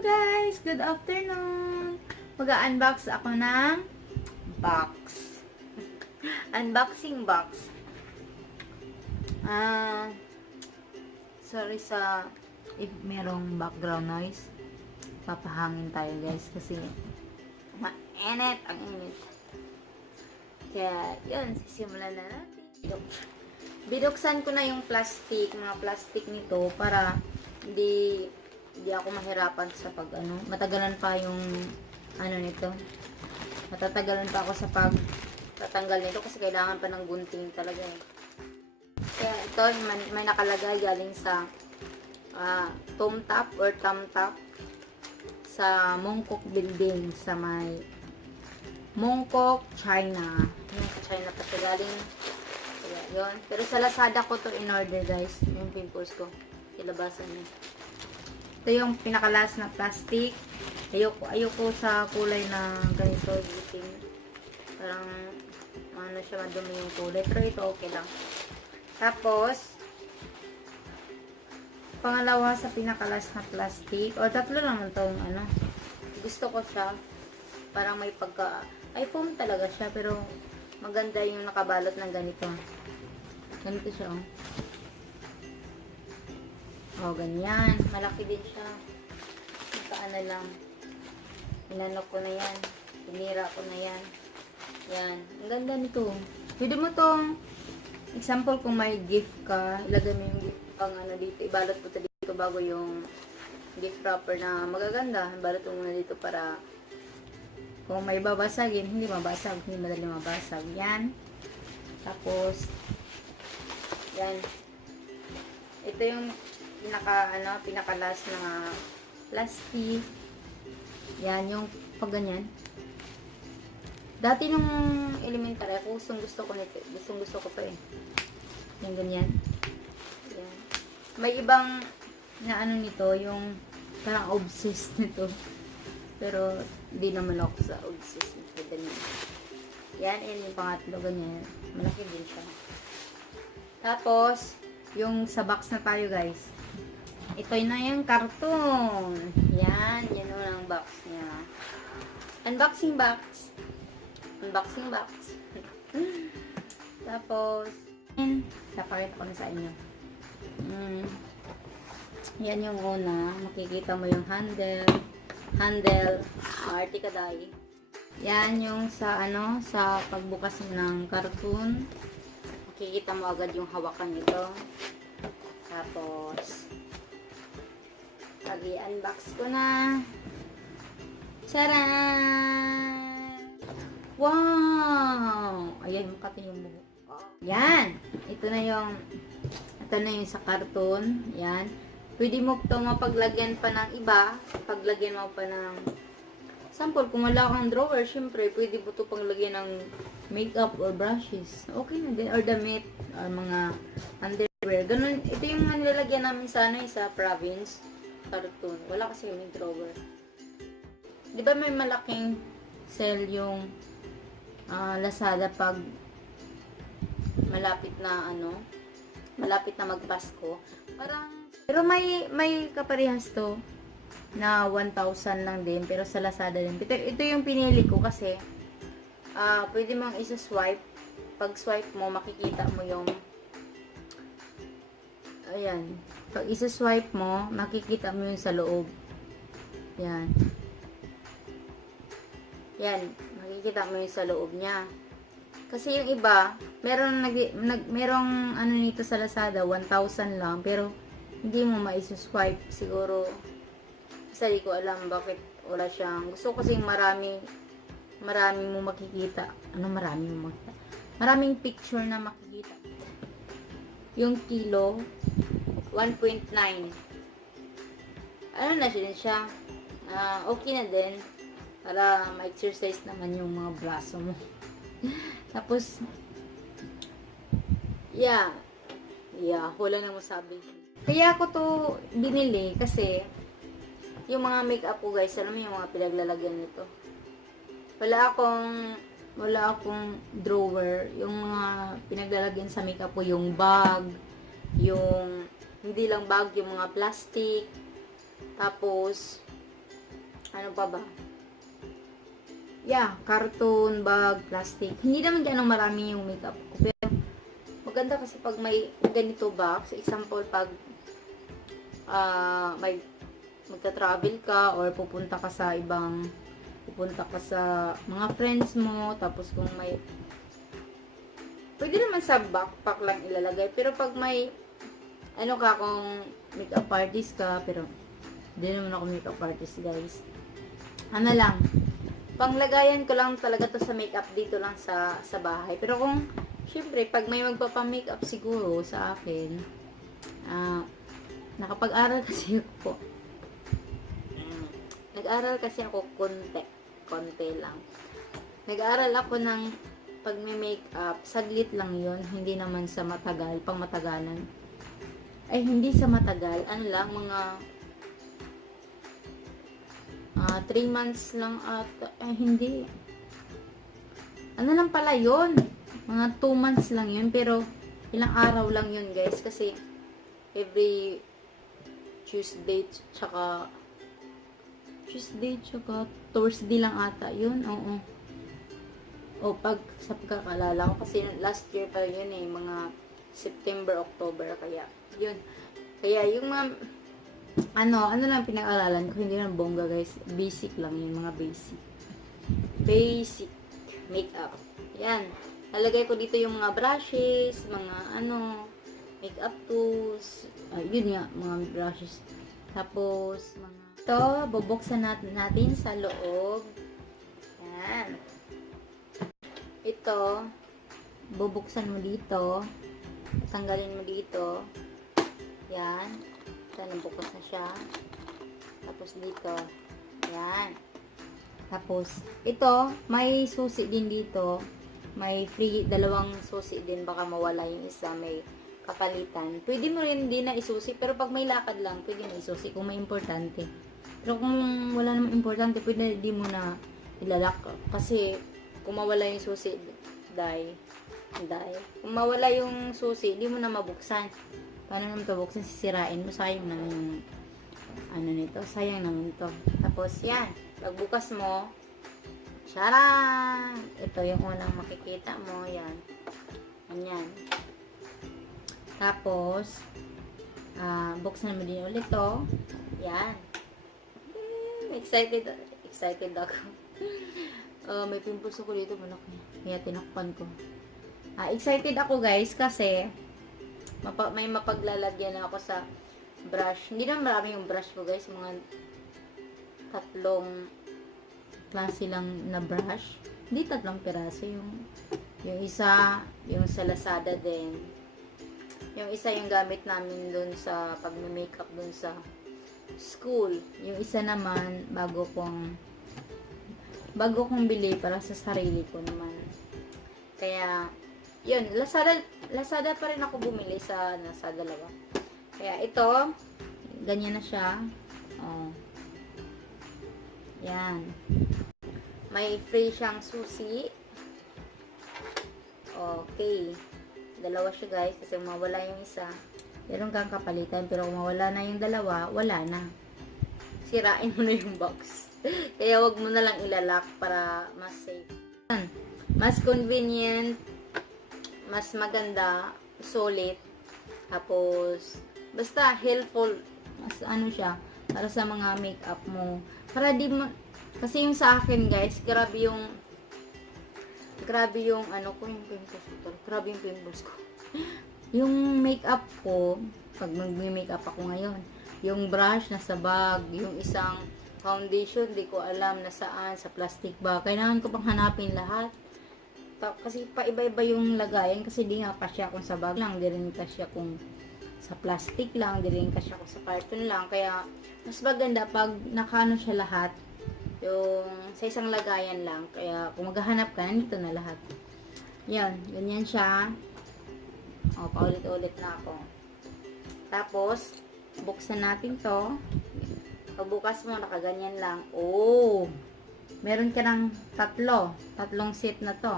guys! Good afternoon! Mag-unbox ako ng box. Unboxing box. Sorry sa if merong background noise. Papahangin tayo guys kasi mainit ang init. Kaya yun, sisimulan na natin. Binuksan ko na yung mga plastic nito para hindi ako mahirapan sa pag matagalan pa yung nito. Matatagalan pa ako sa tatanggal nito kasi kailangan pa ng gunting talaga eh. Kaya ito may nakalagay galing sa thumb top or thumb top sa Mongkok building sa may Mongkok, China. Yung China pa siya galing. Kaya yun. Pero sa Lazada ko to in order guys. Yung pimples ko. Ilabasan niya. Ito yung pinakalas na plastic. Ayoko sa kulay na ganito, itim. Parang, siya madumi yung kulay. Pero ito okay lang. Tapos, pangalawa sa pinakalas na plastic. O, tatlo naman itong Gusto ko siya. Parang may ay foam talaga siya. Pero, maganda yung nakabalot ng ganito. Ganito siya, oh. Oh, ganyan. Malaki din siya. Nakaano lang. Inano ko na yan. Pinira ko na yan. Yan. Ang ganda nito. Pwede mo tong, example kung may gift ka, ilagay mo yung gift pang dito. Ibalot mo ito dito bago yung gift wrapper na magaganda. Ibalot mo muna dito para kung may babasagin, hindi mabasag. Hindi madali mabasag. Yan. Tapos, yan. Ito yung pinakalas na plastic. Yan, yung pag ganyan. Dati nung elementary, gusto ko nito. Gusto ko pa eh. Yung ganyan. Yan. May ibang na nito, yung parang obsessed nito. Pero, hindi naman ako sa obsessed nito. Ganyan. Yan, yung pangatlo, ganyan. Malaki din siya. Tapos, yung sa box na tayo guys. Ito na yung karton. Yan ang box niya. Unboxing box. Unboxing box. Tapos, napakita ko na sa inyo. Yan yung una. Makikita mo yung handle, artikaday. Yan yung sa sa pagbukas ng karton. Makikita mo agad yung hawakan nito. Tapos, i-unbox ko na. Charan! Wow! Ayan, makati yung buhok. Yan! Ito na yung sa karton. Yan. Pwede mo ito mapaglagyan pa ng iba. Paglagyan mo pa ng sample, kung wala kang drawer, syempre, pwede mo ito panglagyan ng makeup or brushes. Okay na din. Or damit, or mga underwear. Ganun. Ito yung nilalagyan namin sa sa province. Karton. Wala kasi yung drawer. Di ba may malaking sale yung Lazada pag malapit na malapit na magpasko. Pero may kaparehas to na 1,000 lang din, pero sa Lazada din. Ito yung pinili ko kasi pwede mong isa-swipe. Pag swipe mo, makikita mo yung ayan. Pag isa-swipe mo, makikita mo yung sa loob. Yan. Yan. Makikita mo yung sa loob niya. Kasi yung iba, merong nito sa Lazada, 1,000 lang. Pero, hindi mo ma-swipe. Siguro, hindi ko alam bakit wala siyang. Gusto ko kasing marami mo makikita. Maraming picture na makikita. Yung kilo, 1.9. Na siya. Okay na din. Para ma-exercise naman yung mga braso mo. Tapos, wala na mo sabi. Kaya ako to binili kasi yung mga makeup ko guys, alam mo yung mga pinaglalagyan nito. Wala akong drawer. Yung mga pinaglalagyan sa makeup ko, yung bag, yung hindi lang bag, yung mga plastic. Tapos, Ano pa ba? Yeah, carton, bag, plastic. Hindi naman ganong marami yung makeup ko. Pero, maganda kasi pag may ganito box, example, pag may magta-travel ka or pupunta ka sa mga friends mo, tapos kung may, pwede naman sa backpack lang ilalagay. Pero pag may, ano ka, kung makeup artist ka, pero, hindi naman ako makeup artist, guys. Ano lang, panglagayan ko lang talaga to sa makeup dito lang sa bahay. Pero kung, syempre, pag may magpapa-makeup siguro sa akin, nakapag-aral kasi ako. Nag-aral kasi ako konti lang. Nag-aral ako ng pag may makeup, saglit lang yon, hindi naman sa matagal, pang matagalan. Ay, hindi sa matagal, ano lang, mga 3 months lang at hindi. Ano lang pala yon, mga 2 months lang yun, pero ilang araw lang yun, guys, kasi every Tuesday tsaka Thursday lang ata yun. Oo. O pag sa pagkakalala ko, kasi last year pa yun eh, mga September, October, kaya yun. Kaya yung mga ano lang pinag-aralan ko, hindi lang bongga, guys. Basic lang yun, mga basic makeup. Yan. Lalagay ko dito yung mga brushes, mga makeup tools. Yun nga, mga brushes. Tapos, ito, bubuksan natin sa loob. Yan. Ito, bubuksan mo dito. Tanggalin mo dito. Yan. Ito, nabukas na siya. Tapos dito. Yan. Tapos, ito, may susi din dito. May free, 2 susi din. Baka mawala yung isa. May kapalitan. Pwede mo rin din na isusi. Pero pag may lakad lang, pwede na isusi kung may importante. Pero kung wala namang importante, pwede di mo na ilalak. Kasi, kung mawala yung susi, kung mawala yung susi, di mo na mabuksan. Paano naman ito buksan? Sisirain mo. Sayang naman yung nito. Sayang naman ito. Tapos, yan. Pagbukas mo, charang! Ito yung unang makikita mo. Yan. Yan. Tapos, buksan mo din ulit to. Yan. Excited ako. May pimples ako dito, malaki. Kaya tinakpan ko. Excited ako, guys, kasi may mapaglalagyan ako sa brush. Hindi na marami yung brush ko, guys. Mga 3 klase lang na brush. Hindi 3 piraso. Yung isa, yung sa Lazada din. Yung isa yung gamit namin dun sa pag-makeup dun sa school. Yung isa naman, bago kong bili para sa sarili ko naman. Kaya, yun, Lazada pa rin ako bumili sa 2. Kaya ito, ganyan na siya. Oh. Yan. May free siyang susi. Okay. 2 siya, guys, kasi mawala yung isa. Meron kang kapalitan, pero kung mawala na yung 2, wala na. Sirain mo na yung box. Kaya wag mo na lang ilalak para mas safe. Mas convenient, mas maganda, solid. Tapos, basta helpful. Mas siya, para sa mga makeup mo. Para di mo, kasi yung sa akin, guys, grabe yung yung pimples ko. Grabe yung pimples ko. Yung makeup ko, pag mag-makeup ako ngayon, yung brush nasa bag, yung isang foundation, di ko alam nasaan, sa plastic bag. Kailangan ko pang hanapin lahat. Kasi paiba-iba yung lagayan, kasi di nga kasya kung sa bag lang, di rin kasya kung sa plastic lang, di rin kasya kung sa carton lang. Kaya, mas maganda pag nakano siya lahat, yung sa isang lagayan lang. Kaya, kung maghahanap ka, nandito na lahat. Yan, ganyan siya. Paulit-ulit na ako. Tapos, buksan natin to. Pagbukas mo, nakaganyan lang. Meron ka ng 3 set na to.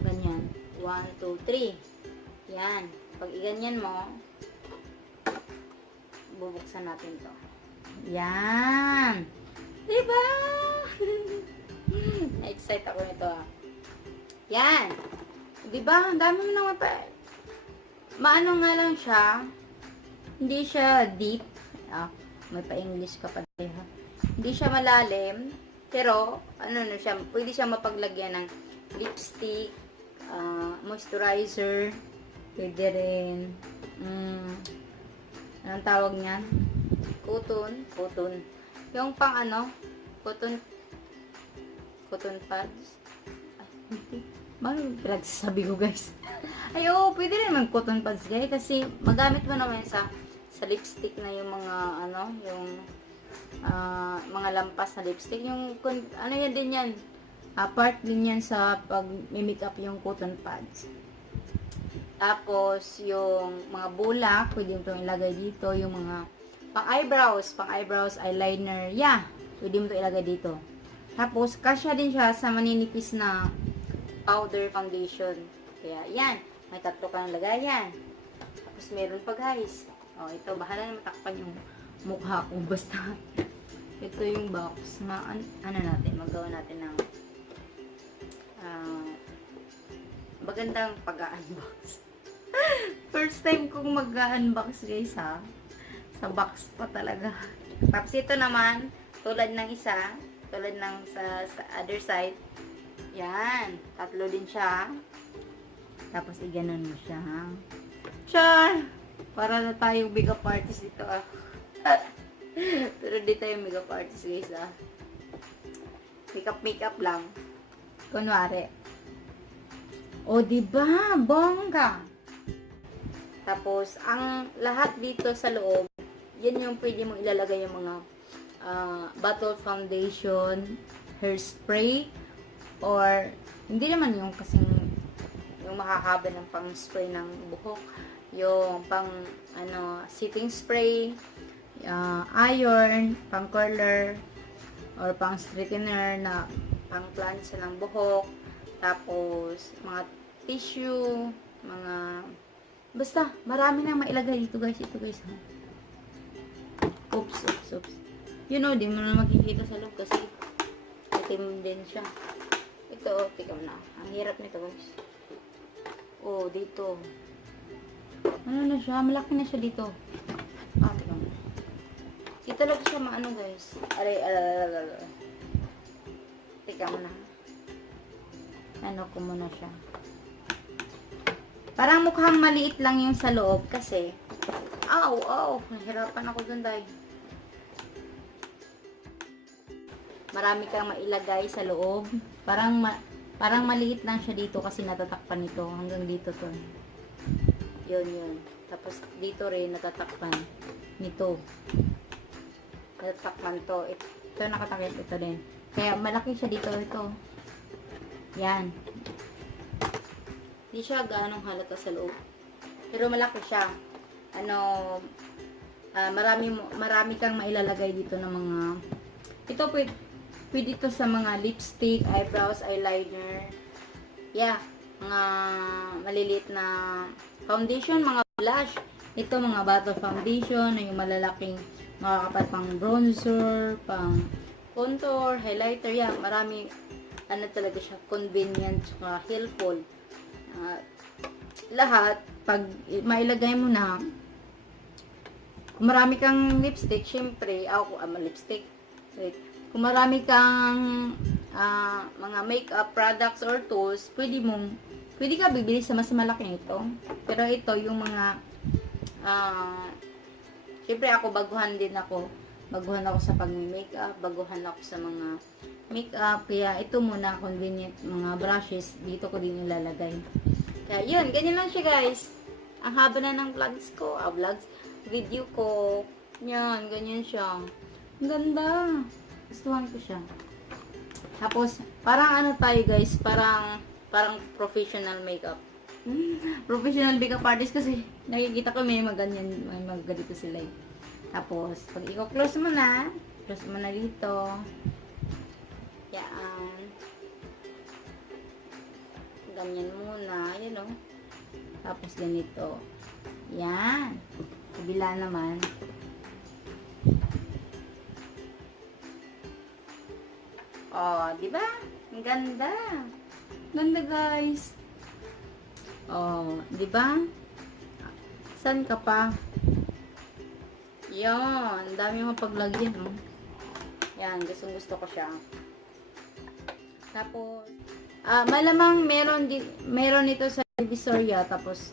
Ganyan. 1, 2, 3. Yan. Pag iganyan mo, bubuksan natin to. Yan. excited ako nito Yan. Diba? Ang dami mo naman pa. Maano nga lang siya. Hindi siya deep. May pa-English ka pa din ha. Hindi siya malalim. Pero, ano na siya, pwede siya mapaglagyan ng lipstick, moisturizer, pwede rin, anong tawag niyan? Cotton. Yung pang cotton pads. Bakit pinagsasabi ko guys? Ay, pwede rin naman cotton pads guys, kasi magamit mo naman sa lipstick na yung mga, yung mga lampas na lipstick. Yung, yan din yan. Part din yan sa pag-make up yung cotton pads. Tapos, yung mga bulak, pwede mo itong ilagay dito. Yung mga pang-eyebrows, eyeliner, pwede mo itong ilagay dito. Tapos, kasya din siya sa maninipis na powder foundation. Kaya, yan. May 3 ka ng lagayan. Tapos, meron pa guys. Ito, bahala na matakpan yung mukha ko. Basta, ito yung box. Magawa natin ng magandang pag-unbox. First time kong mag-unbox guys sa box pa talaga. Tapos ito naman, tulad ng sa other side. Yan, 3 din siya. Tapos iganon mo siya. Char! Para na tayong makeup artist dito Pero di tayo makeup artist guys Makeup lang. Kunwari. Diba? Bongga! Tapos, ang lahat dito sa loob, yan yung pwede mong ilalagay yung mga bottle foundation, hairspray, or hindi naman yung kasing yung makakaba ng pang spray ng buhok, yung pang setting spray, iron, pang curler, or pang straightener na pang plancha ng buhok, tapos mga tissue, basta marami nang mailagay dito guys. Ito guys oops. Di mo na makikita sa loob kasi itim din siya. Ito, tigam na. Ang hirap nito guys. Dito. Ano na siya? Malaki na siya dito. Tigam na. Di talaga siya maano guys. Tigam na. Ko muna siya. Parang mukhang maliit lang yung sa loob kasi nahirapan ako dun dahil marami kang mailagay sa loob. Parang maliit lang siya dito kasi natatakpan nito. Hanggang dito to. Yun. Tapos dito rin natatakpan nito. Natatakpan to. Ito nakatakip ito din. Kaya malaki siya dito ito. Yan. Hindi siya ganong halata sa loob. Pero malaki siya. Marami kang mailalagay dito ng mga ito pwede ito sa mga lipstick, eyebrows, eyeliner. Mga maliliit na foundation, mga blush. Ito mga bottle foundation, yung malalaking makakapal pang bronzer, pang contour, highlighter. Marami talaga siya convenient at helpful. Lahat pag mailagay mo na, kung marami kang lipstick, syempre lipstick. Kung marami kang mga makeup products or tools, pwede ka bibili sa mas malaki ito. Pero ito yung mga syempre ako baguhan ako sa pag-makeup, baguhan ako sa mga makeup, kaya ito muna convenient mga brushes dito ko din ilalagay. Kaya yun, ganyan lang siya guys. Ang haba na ng video ko. Yan, ganyan siya. Ang ganda. Gustuhan ko siya. Tapos, parang tayo guys, parang professional makeup. Professional makeup artist kasi nakikita ko may ganito sila eh. Tapos, pag i-close mo na dito. Yan. Ganyan muna. Tapos ganito. Yan. Kabila naman. Di ba? Ang ganda. Ganda, guys. Oh, di ba? Saan ka pa? Yan. Ang dami mga paglagyan, oh. Yan. Gusto ko siya. Tapos, malamang meron ito sa Divisoria. Tapos,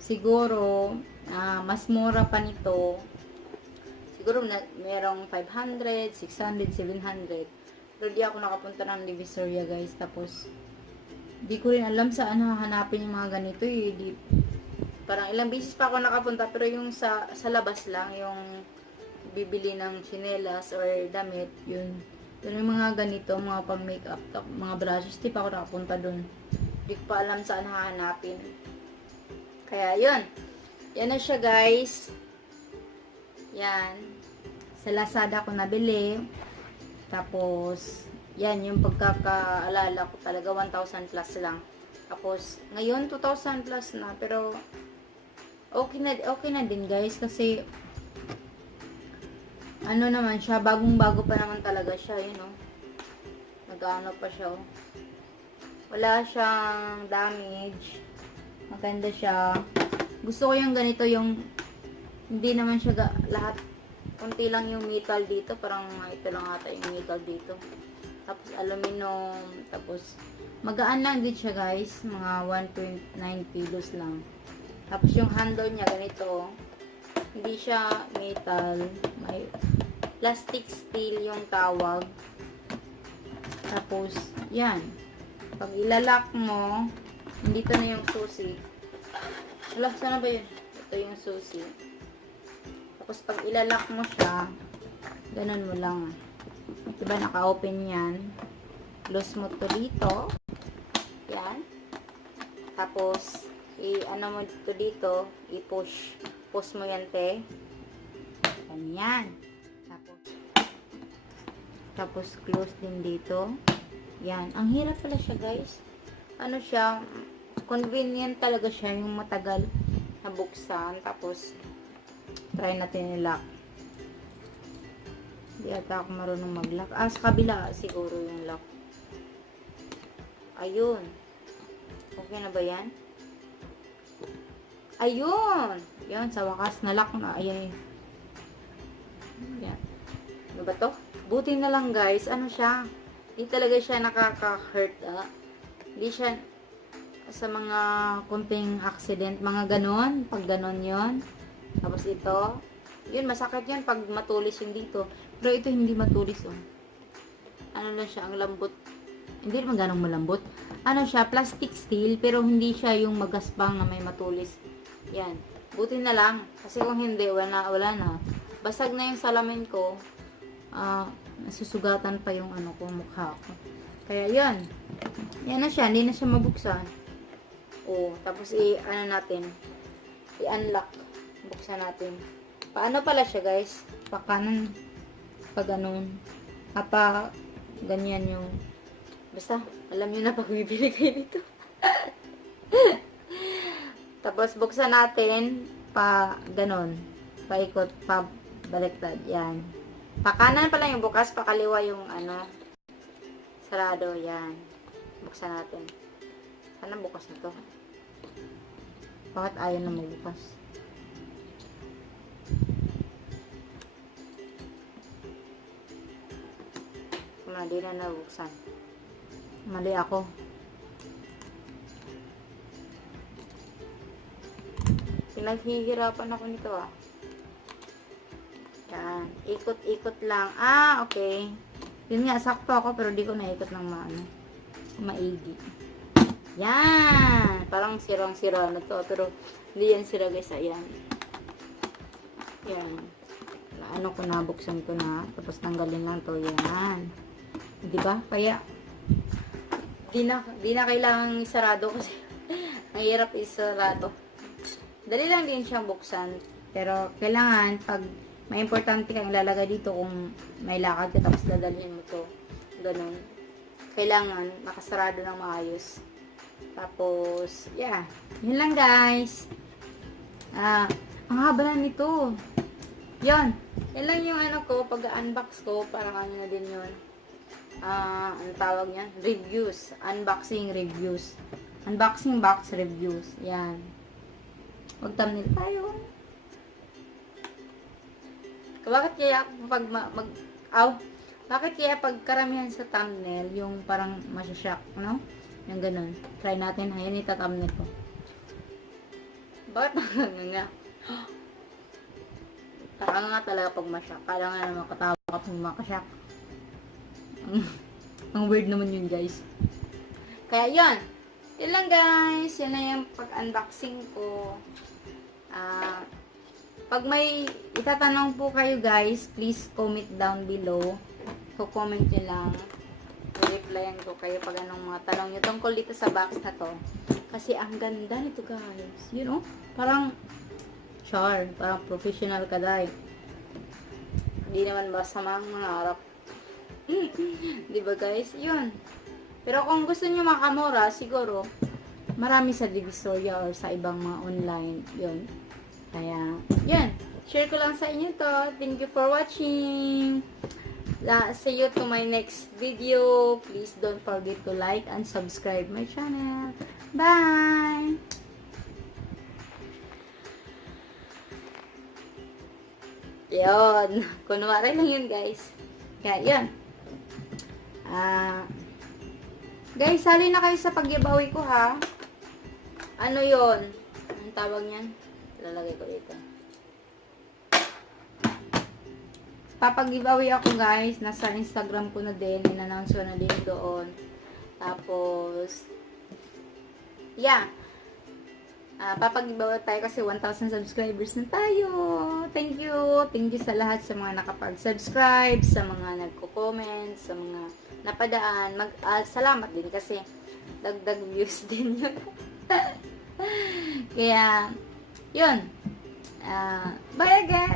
siguro, mas mura pa nito. Siguro, merong 500, 600, 700. Pero di ako nakapunta ng Divisoria, guys. Tapos, di ko rin alam saan hahanapin yung mga ganito eh. Parang ilang beses pa ako nakapunta pero yung sa labas lang, yung bibili ng chinelas or damit, yun. Pero yung mga ganito, mga pang makeup, mga brushes, di pa ako nakapunta dun. Di ko pa alam saan hahanapin. Kaya yun. Yan na siya, guys. Yan. Sa Lazada ko nabili. Tapos, yan, yung pagkakaalala ko talaga, 1,000 plus lang. Tapos, ngayon, 2,000 plus na. Pero, okay na din, guys. Kasi, ano naman siya, bagong-bago pa naman talaga siya, yun, oh. Nag-ano pa siya, oh. Wala siyang damage. Maganda siya. Gusto ko yung ganito, yung, hindi naman siya lahat, konti lang yung metal dito. Parang, ito lang ata yung metal dito. Tapos aluminum, tapos magaan lang din siya, guys, mga 1.9 kilos lang. Tapos yung handle niya ganito, hindi siya metal, may plastic steel yung tawag. Tapos yan, pag ilalak mo, dito na yung susi. Wala, sana ba yun? Ito yung susi. Tapos pag ilalak mo siya, ganun mo lang. Diba, naka-open yan. Close mo to dito. Yan. Tapos, ano mo dito, i-push. Push mo yan, te. Ganyan. Tapos, close din dito. Yan. Ang hirap pala siya, guys. Ano siya, convenient talaga siya, yung matagal na buksan. Tapos, try natin i-lock. Hindi ata ako marunong mag-lock. Sa kabila siguro yung lock. Ayun. Okay na ba yan? Ayun! Yan, sa wakas na-lock na. Ayan. Yan. Ano ba to? Buti na lang, guys. Ano siya? Hindi talaga siya nakaka-hurt. Hindi siya sa mga kunting accident. Mga ganon. Pag ganon yon. Tapos ito. Yun, masakit yan pag matulis yung dito. Pero ito hindi matulis, oh. Ano lang siya, ang lambot. Hindi naman ganong malambot. Ano siya, plastic steel, pero hindi siya yung magaspang na may matulis. Yan. Buti na lang. Kasi kung hindi, wala na. Basag na yung salamin ko. Nasusugatan pa yung ano ko, mukha ko. Kaya yan. Yan na siya, hindi na siya mabuksan. Oh, tapos ano natin. I-unlock. Buksan natin. Paano pala siya, guys? Pakanan. Pag ganun. Ganyan yung. Basta, alam nyo na pag bibili kayo dito. Tapos, buksan natin. Ganun. Paikot. Baliktad. Yan. Pakanan pala yung bukas. Pakaliwa yung ano. Sarado. Yan. Buksan natin. Sana bukas na to. Bakit ayaw na magbukas? Hindi na nabuksan. Mali ako. Pinaghihirapan ako nito, ah. Yan. Ikot-ikot lang. Okay. Yun nga, sakto ako pero di ko naikot ng maigi. Yan. Parang sirang-sira na to. Pero hindi yan sira, guys. Ayan. Yan. Ano ko na, buksan ko na. Tapos tanggalin lang to. Yan. Diba? Kaya di na kailangan isarado kasi ang hirap isarado. Dali lang din siyang buksan. Pero kailangan pag may importante kang ilalagay dito kung may lakad ka tapos dadalhin mo to. Ganun. Kailangan nakasarado ng maayos. Tapos, yeah. Yun lang, guys. Ang haba na nito. Yun. Yan lang yung ano ko, pag-unbox ko, parang ano na din yun. ano tawag niyan? Reviews. Unboxing reviews. Unboxing box reviews. Yan. Mag-thumbnail tayo. Bakit kaya pag bakit kaya pag karamihan sa thumbnail, yung parang masyashock, no? Yung ganun. Try natin. Ayan, ita-thumbnail ko. Bakit nga? Parang nga talaga pag mashock. Kala nga naman katawa ka pag makashock. Ang weird naman yun, guys. Kaya yun. Yun lang, guys. Yan na yung pag-unboxing ko. Pag may itatanong po kayo, guys, please comment down below. Comment nyo lang. I-replyan ko kayo pag anong mga tanong nyo tungkol dito sa box na to. Kasi ang ganda nito, guys. You know? Parang parang professional ka, dahil. Hindi naman masama ang mga harap. Diba, guys? Yun. Pero kung gusto nyo makamura, siguro, marami sa Divisoria or sa ibang mga online. Yun. Kaya, yun. Share ko lang sa inyo to. Thank you for watching. See you to my next video. Please don't forget to like and subscribe my channel. Bye! Yun. Kunwari lang yun, guys. Kaya, yun. Guys, sali na kayo sa pag-giveaway ko, ha? Ano yun? Anong tawag niyan? Lalagay ko dito. Papag-giveaway ako, guys. Nasa Instagram ko na din. In-announce ko na din doon. Tapos, yeah. Papag-giveaway tayo kasi 1,000 subscribers na tayo. Thank you. Thank you sa lahat sa mga nakapag-subscribe, sa mga nagko-comment, sa mga napadaan. Salamat din kasi dagdag views din yun. Kaya, yun. Bye again.